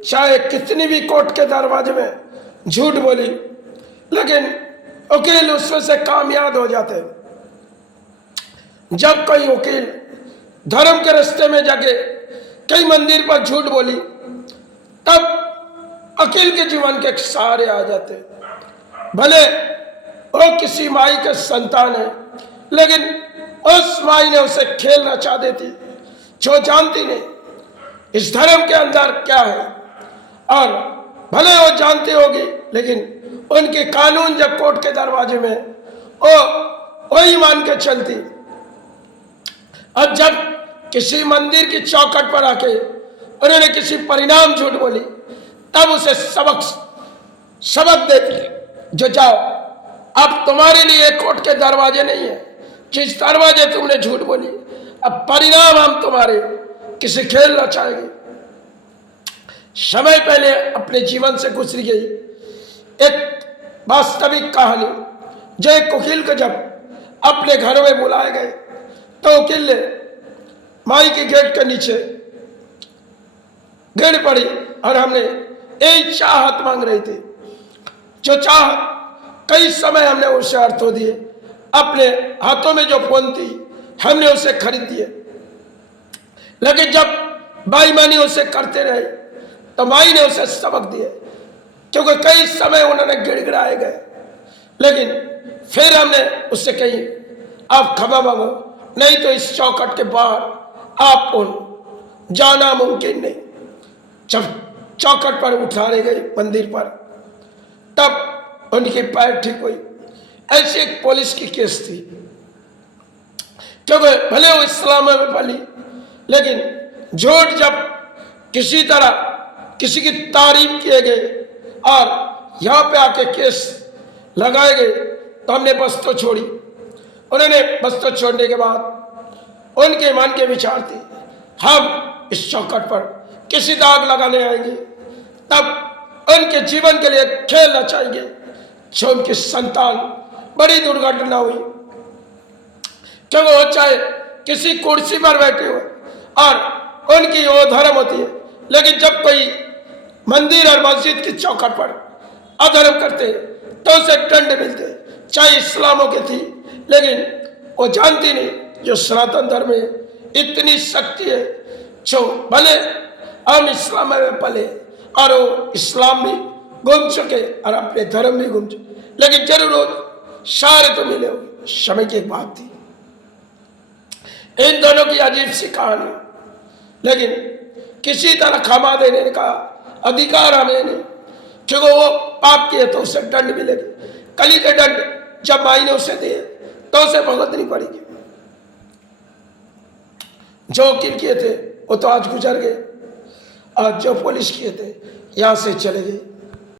चाहे कितनी भी कोर्ट के दरवाजे में झूठ बोली, लेकिन वकील उसमें से कामयाब हो जाते। जब कोई वकील धर्म के रास्ते में जाके कई मंदिर पर झूठ बोली, तब वकील के जीवन के सहारे आ जाते। भले वो किसी माई के संतान है, लेकिन उस माई ने उसे खेल नचा देती, जो जानती नहीं इस धर्म के अंदर क्या है। और भले वो जानती होगी, लेकिन उनके कानून जब कोर्ट के दरवाजे में वो वही मान के चलती। और जब किसी मंदिर की चौखट पर आके उन्होंने किसी परिणाम झूठ बोली, तब उसे सबक देती, जो जाओ अब तुम्हारे लिए कोर्ट के दरवाजे नहीं है, जिस दरवाजे तुमने झूठ बोली, अब परिणाम हम तुम्हारे किसी खेल नचाएंगे। समय पहले अपने जीवन से गुजरी गई एक वास्तविक कहानी, जो एक वकील को जब अपने घर में बुलाए गए, तो वकील ने माई के गेट के नीचे गिर पड़ी और हमने एक चाहत मांग रही थी, जो चाहत कई समय हमने उसे अर्थों दिए, अपने हाथों में जो फोन थी हमने उसे खरीद दिए। लेकिन जब बेईमानी उसे करते रहे तो माई ने उसे सबक दिए, क्योंकि कई समय उन्होंने गिड़गिड़ाए गए। लेकिन फिर हमने उससे कही, आप क्षमा मांगो, नहीं तो इस चौखट के बाहर आप जाना मुमकिन नहीं। जब चौखट पर उठाए गए मंदिर पर, तब उनकी पैर ठीक हुई। ऐसी एक पुलिस की केस थी, क्योंकि भले वो इस्लाम में पली, लेकिन झूठ जब किसी तरह किसी की तारीफ किए गए और यहाँ पे आके केस लगाए गए, तो हमने बस तो छोड़ी। उन्होंने बस तो छोड़ने के बाद उनके मन के विचार थे, हम इस चौखट पर किसी दाग लगाने आएंगे, तब उनके जीवन के लिए खेल नचाएंगे, जो उनकी संतान बड़ी दुर्घटना हुई। क्योंकि वो चाहे किसी कुर्सी पर बैठे हो और उनकी वो धर्म होती है, लेकिन जब कोई मंदिर और मस्जिद की चौखट पर अधर्म करते तो उसे दंड मिलते। चाहे इस्लामों की थी, लेकिन वो जानती नहीं जो सनातन धर्म में इतनी शक्ति है, जो भले हम इस्लाम में पले और वो इस्लाम भी गुम चुके और अपने धर्म भी गुम चुके, लेकिन जरूर सारे तो मिले होंगे। समय की एक बात थी, इन दोनों की अजीब सी कहानी, लेकिन किसी तरह क्षमा देने का अधिकार हमें नहीं, क्योंकि वो पाप किए तो उसे दंड मिलेगी। कली के दंड जब माई ने उसे दिए तो उसे भुगतनी पड़ेगी। जो वकील किए थे वो तो आज गुजर गए, और जो पुलिस किए थे यहाँ से चले गए।